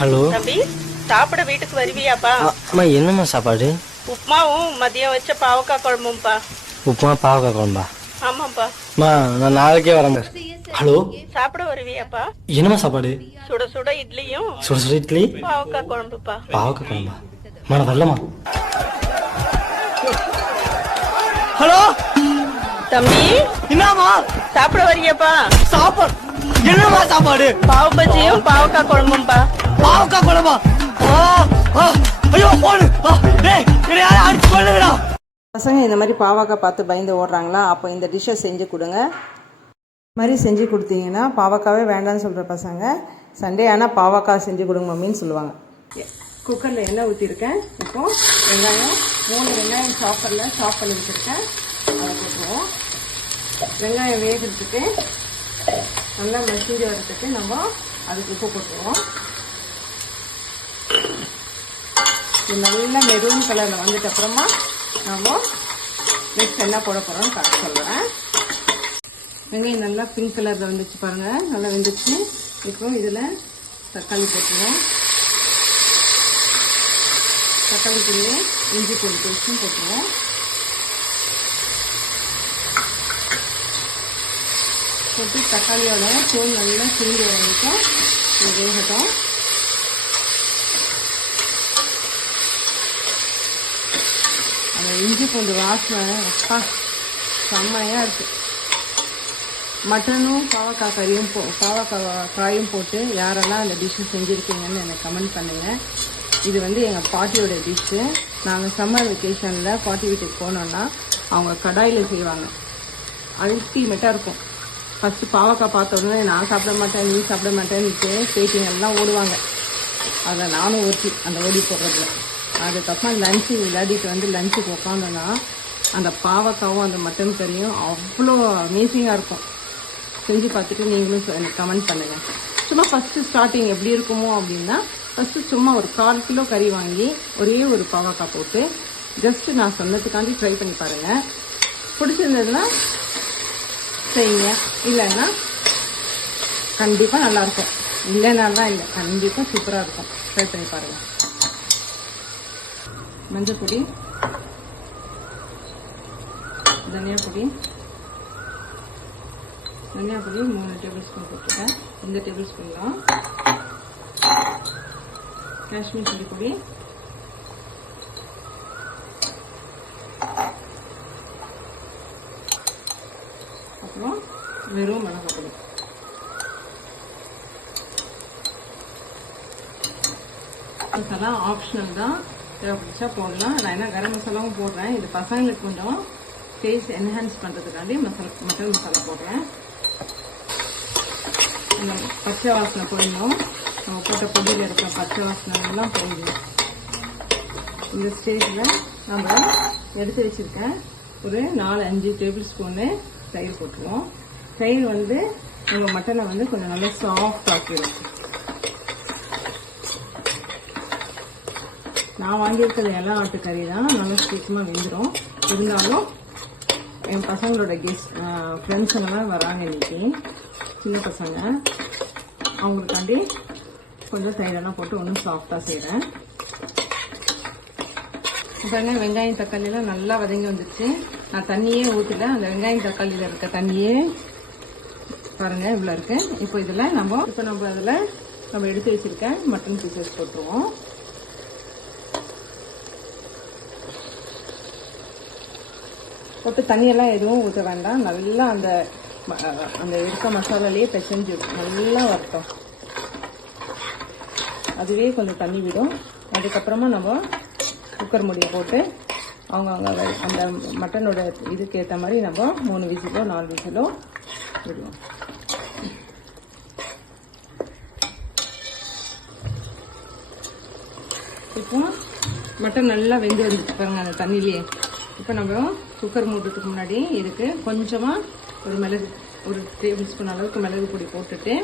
Hello தம்பி, சாப்பிட வீட்டுக்கு வருவியாப்பா? அம்மா என்னம்மா சாப்பாடு? உப்புமாவும் மதியம் வச்ச பாவக்காய் குழம்பும்பா. உப்புமா பாவக்காய் குழம்பா? ஆமாப்பா. அம்மா நான் நாளைக்கே வரேன். ஹலோ சாப்பிட வருவியாப்பா? என்னம்மா சாப்பாடு? சுட சுட இட்லியும் சுட சுட இட்லி பாவக்காய் குழம்புப்பா. பாவக்காய் குழம்பா? அம்மா நான் வரலம்மா. ஹலோ தம்பி, என்னம்மா சாப்பிட வரியாப்பா? சாப்பாடு? என்னம்மா சாப்பாடு? பாவ பஜ்ஜியும் பாவக்காய் குழம்பும்பா. பாவக்காய் குழம்பா? ஐயோ போடு. டேய் என்னை யாரும் அடிச்சு கொல்லுங்கடா. பசங்க இந்த மாதிரி பாவக்காய் பார்த்து பயந்து ஓடுறாங்களா? அப்போ இந்த டிஷ்ஷை செஞ்சு கொடுங்க. இந்த மாதிரி செஞ்சு கொடுத்தீங்கன்னா பாவக்காவே வேண்டாம்னு சொல்கிற பசங்க சண்டே ஆனால் பாவக்காய் செஞ்சு கொடுங்க மம்மின்னு சொல்லுவாங்க. குக்கரில் எண்ணெய் ஊற்றிருக்கேன். இப்போ வெங்காயம் 3 வெங்காயம் சாப் பண்ணி வச்சுருக்கேன். அதை போட்டுருவோம். வெங்காயம் வேகிறதுக்கு நல்லா மசிஞ்சு வரத்துக்கு நம்ம அதுக்கு உப்பு போட்டுருவோம். இது நல்லா மெரூன் கலரில் வந்துட்டு அப்புறமா நம்ம நெக்ஸ்ட் என்ன போட போகிறோம்னு கரெக்ட் சொல்கிறேன். வெங்காயம் நல்லா பிங்க் கலரில் வந்துச்சு பாருங்கள், நல்லா வெந்துச்சு. இப்போ இதில் தக்காளி போட்டுருவோம். தக்காளிக்குள்ளே இஞ்சி பூண்டு பேஸ்ட்டும் போட்டுருவோம். போட்டு தக்காளியோட தோல் நல்லா சுருங்கி வர வரைக்கும் வேகட்டும். அந்த இஞ்சி பூண்டு வாசனை அப்பா செம்மையாக இருக்குது. மட்டனும் பாவக்காய் காயும் போட்டு யாரெல்லாம் அந்த டிஷ்ஷு செஞ்சுருக்கீங்கன்னு எனக்கு கமெண்ட் பண்ணுங்கள். இது எங்கள் பாட்டியோட டிஷ்ஷு. நாங்கள் சம்மர் வெக்கேஷனில் பாட்டி வீட்டுக்கு போனோன்னா அவங்க கடாயில் செய்வாங்க. அல்டிமேட்டாக இருக்கும். ஃபஸ்ட்டு பாவக்காய் பார்த்த உடனே நான் சாப்பிட மாட்டேன், நீ சாப்பிட மாட்டேன்னுட்டு பேட்டிங்கெல்லாம் ஓடுவாங்க. அதை நானும் அந்த ஓடி போடுறதுல. அதுக்கப்புறம் லஞ்சு விளையாடிட்டு லஞ்சுக்கு உட்காந்தோன்னா அந்த பாவக்காவும் அந்த மட்டன் கறியும் அவ்வளோ அமேசிங்காக இருக்கும். செஞ்சு பார்த்துட்டு நீங்களும் எனக்கு கமெண்ட் பண்ணுங்கள். சும்மா ஃபஸ்ட்டு ஸ்டார்டிங் எப்படி இருக்குமோ அப்படின்னா, ஃபஸ்ட்டு சும்மா ஒரு 1/4 கிலோ கறி வாங்கி ஒரே ஒரு பாவக்காய் போட்டு ஜஸ்ட்டு நான் சொன்னதுக்காண்டி ட்ரை பண்ணி பாருங்கள். பிடிச்சிருந்ததுன்னா செய்யுங்க, இல்லைன்னா கண்டிப்பாக நல்லாயிருக்கும். இல்லைனாலாம் இல்லை, கண்டிப்பாக சூப்பராக இருக்கும். ட்ரை பண்ணி பாருங்கள். மஞ்சள் பொடி, தனியா பொடி 3 டேபிள் ஸ்பூன் போட்டுருக்கேன். இந்த டேபிள் ஸ்பூன்லாம் காஷ்மீர் சில்லி பொடி, அப்புறம் வெறும் மிளகாய் பொடி. மசாலா ஆப்ஷனல் தான், தேவைப்படிச்சா போடலாம். நான் என்ன கரம் மசாலாவும் போடுறேன். இது பசங்களுக்கு கொஞ்சம் டேஸ்ட் என்ஹான்ஸ் பண்ணுறதுக்காண்டி மட்டன் மசாலா போடுறேன். பச்சை வாசனை போடணும். நம்ம போட்ட பொடியில் இருக்கிற பச்சை வாசனை எல்லாம் போடணும். இந்த ஸ்டேஜில் நம்ம எடுத்து வச்சுருக்கேன் ஒரு 4-5 டேபிள் ஸ்பூனு தயிர் போட்டுருவோம். தயிர் நம்ம மட்டனை கொஞ்சம் நல்லா சாஃப்ட் ஆக்கிடும். நான் வாங்கியிருக்கிறது எல்லாம் ஆட்டுக்கறி தான், நல்லா சீக்கிரமாக வெந்துடும். இருந்தாலும் என் பசங்களோட ஃப்ரெண்ட்ஸுங்கெல்லாம் வராங்க இன்னைக்கு, சின்ன பசங்க. அவங்களுக்காண்டி கொஞ்சம் தயிரெல்லாம் போட்டு ஒன்றும் சாஃப்டாக செய்கிறேன். பாருங்க, வெங்காயம் தக்காளியெல்லாம் நல்லா வதங்கி வந்துடுச்சு. நான் தண்ணியே ஊற்றல, அந்த வெங்காயம் தக்காளியில் இருக்க தண்ணியே பாருங்கள் இவ்வளோ இருக்குது. இப்போ இதில் நம்ம அதில் எடுத்து வச்சுருக்க மட்டன் பீசஸ் போட்டுருவோம். போட்டு தண்ணியெல்லாம் எதுவும் ஊற்ற வேண்டாம். நல்லா அந்த இருக்க மசாலாலேயே பிசைஞ்சு நல்லா வரட்டும். அதுவே கொஞ்சம் தண்ணி விடும். அதுக்கப்புறமா நம்ம குக்கர் மூடியை போட்டு அவங்க அந்த மட்டனோட இதுக்கு ஏற்ற மாதிரி நம்ம 3 விசிலோ 4 விசிலோ விடுவோம். இப்போ மட்டன் நல்லா வெந்து வந்துச்சு பாருங்க அந்த தண்ணியிலேயே. இப்போ நம்ம குக்கர் மூடுறதுக்கு முன்னாடி இதுக்கு கொஞ்சமாக ஒரு டேபிள் ஸ்பூன் அளவுக்கு மிளகு பொடி போட்டுட்டு,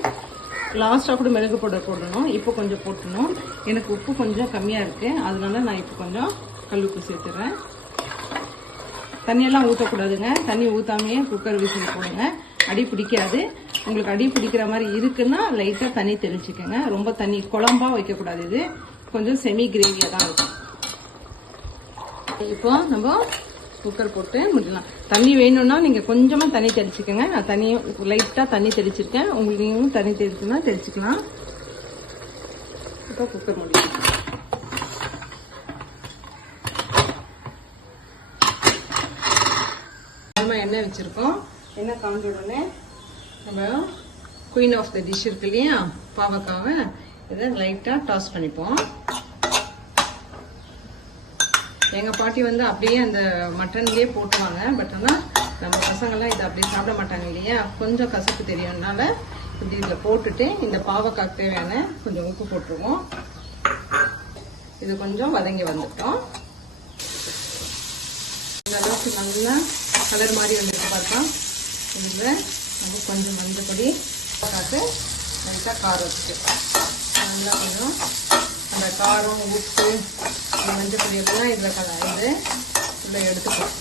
லாஸ்ட்டாக கூட மிளகு பொடி போடணும். இப்போ கொஞ்சம் போட்டணும். எனக்கு உப்பு கொஞ்சம் கம்மியாக இருக்குது, அதனால நான் இப்போ கொஞ்சம் கல் உப்பு சேர்த்துறேன். தண்ணியெல்லாம் ஊற்றக்கூடாதுங்க. தண்ணி ஊற்றாமையே குக்கர் விசில் போடுங்க. அடி பிடிக்காது. உங்களுக்கு அடி பிடிக்கிற மாதிரி இருக்குன்னா லைட்டாக தண்ணி தெளிச்சுக்கோங்க. ரொம்ப தண்ணி குழம்பா வைக்கக்கூடாது. இது கொஞ்சம் செமி கிரேவியாக தான் இருக்கும். இப்போ நம்ம குக்கர் போட்டு முடிக்கலாம். தண்ணி வேணும்னா நீங்கள் கொஞ்சமாக தண்ணி தெளிச்சுக்கோங்க. நான் லைட்டாக தண்ணி தெளிச்சிருக்கேன். உங்களுக்கு நீங்களும் தண்ணி தெளிச்சுன்னா தெளிச்சுக்கலாம். இப்போ குக்கர் முடிக்கலாம். எண்ணெய் வச்சிருக்கோம். எண்ணெய் காஞ்ச உடனே நம்ம குயின் ஆஃப் த டிஷ் இருக்கு இல்லையா, பாவக்காவை இதை லைட்டாக டாஸ் பண்ணிப்போம். எங்கள் பாட்டி வந்து அப்படியே அந்த மட்டன்லேயே போட்டுவாங்க. பட் ஆனால் நம்ம பசங்கள்லாம் இதை அப்படியே சாப்பிட மாட்டாங்க இல்லையா, கொஞ்சம் கசப்பு தெரியும்னால இப்படி இதில் போட்டுட்டு இந்த பாவக்காய் தேவையான கொஞ்சம் உப்பு போட்டுருவோம். இது கொஞ்சம் வதங்கி வந்துட்டோம். இந்த அளவுக்கு நல்லா கலர் மாதிரி வந்துட்டு பார்த்தா இதில் நம்ம கொஞ்சம் மஞ்சள் பொடி காட்டு லைட்டாக காரம் வச்சுட்டு நல்லா கொஞ்சம் அந்த காரம் உப்பு மஞ்சள் பொடி எல்லாம் இதில் கலந்து இதில் எடுத்துக்கலாம்.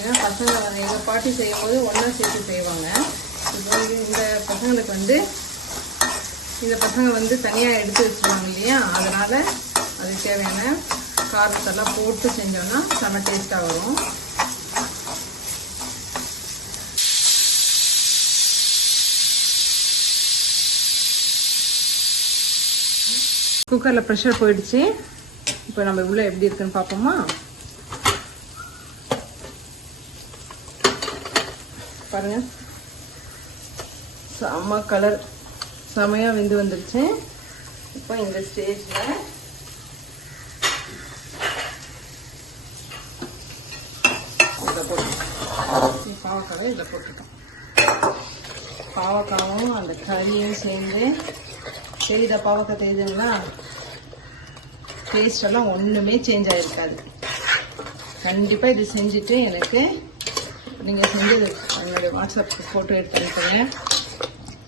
ஏன்னா பசங்க எங்கள் பாட்டி செய்யும் போது ஒன்றா சேர்த்து செய்வாங்க. இப்போ இந்த பசங்களுக்கு வந்து இந்த பசங்க வந்து தனியாக எடுத்து வச்சுருவாங்க இல்லையா, அதனால் அதுக்கு தேவையான காரத்தெல்லாம் போட்டு செஞ்சோன்னா செம்ம டேஸ்ட்டாக வரும். குக்கரில் ப்ரெஷர் போயிடுச்சு. இப்போ நம்ம உள்ள எப்படி இருக்குன்னு பார்ப்போமா? பாருங்க, செம்ம கலர் செமையாக வெந்து வந்துடுச்சு. இப்போ இந்த ஸ்டேஜில் பாவக்காவை இதில் போட்டுட்டோம். பாவக்காவும் அந்த கறியும் சேர்ந்து தெரியுதா? பாவக்காய் தெரியுதுங்களா? டேஸ்ட் எல்லாம் ஒன்றுமே சேஞ்ச் ஆகிருக்காது. கண்டிப்பாக இது செஞ்சுட்டு எனக்கு நீங்கள் செஞ்சது என்னுடைய வாட்ஸ்அப்புக்கு ஃபோட்டோ எடுத்து அனுப்புங்க.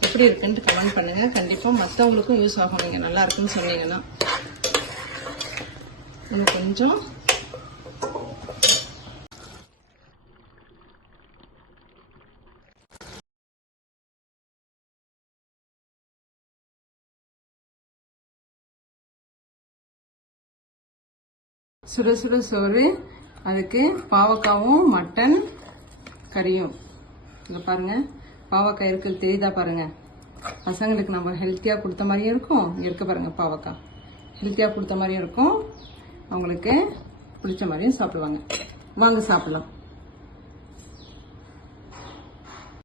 எப்படி இருக்குன்ட்டு கமெண்ட் பண்ணுங்கள். கண்டிப்பாக மற்றவங்களுக்கும் யூஸ் ஆகும். நீங்கள் நல்லா இருக்குன்னு சொன்னீங்கன்னா. இன்னும் கொஞ்சம் சுட சுட சோறு, அதுக்கு பாவக்காவும் மட்டன் கறியும். இங்கே பாருங்க, பாவக்காய் இருக்குது தெரியுதா? பாருங்க, பசங்களுக்கு நம்ம ஹெல்த்தியாக கொடுத்த மாதிரியும் இருக்கும். இங்கே இருக்க பாருங்க, பாவக்காய் ஹெல்த்தியாக கொடுத்த மாதிரியும் இருக்கும். அவங்களுக்கு பிடிச்ச மாதிரியும் சாப்பிடுவாங்க. வாங்க சாப்பிடலாம்.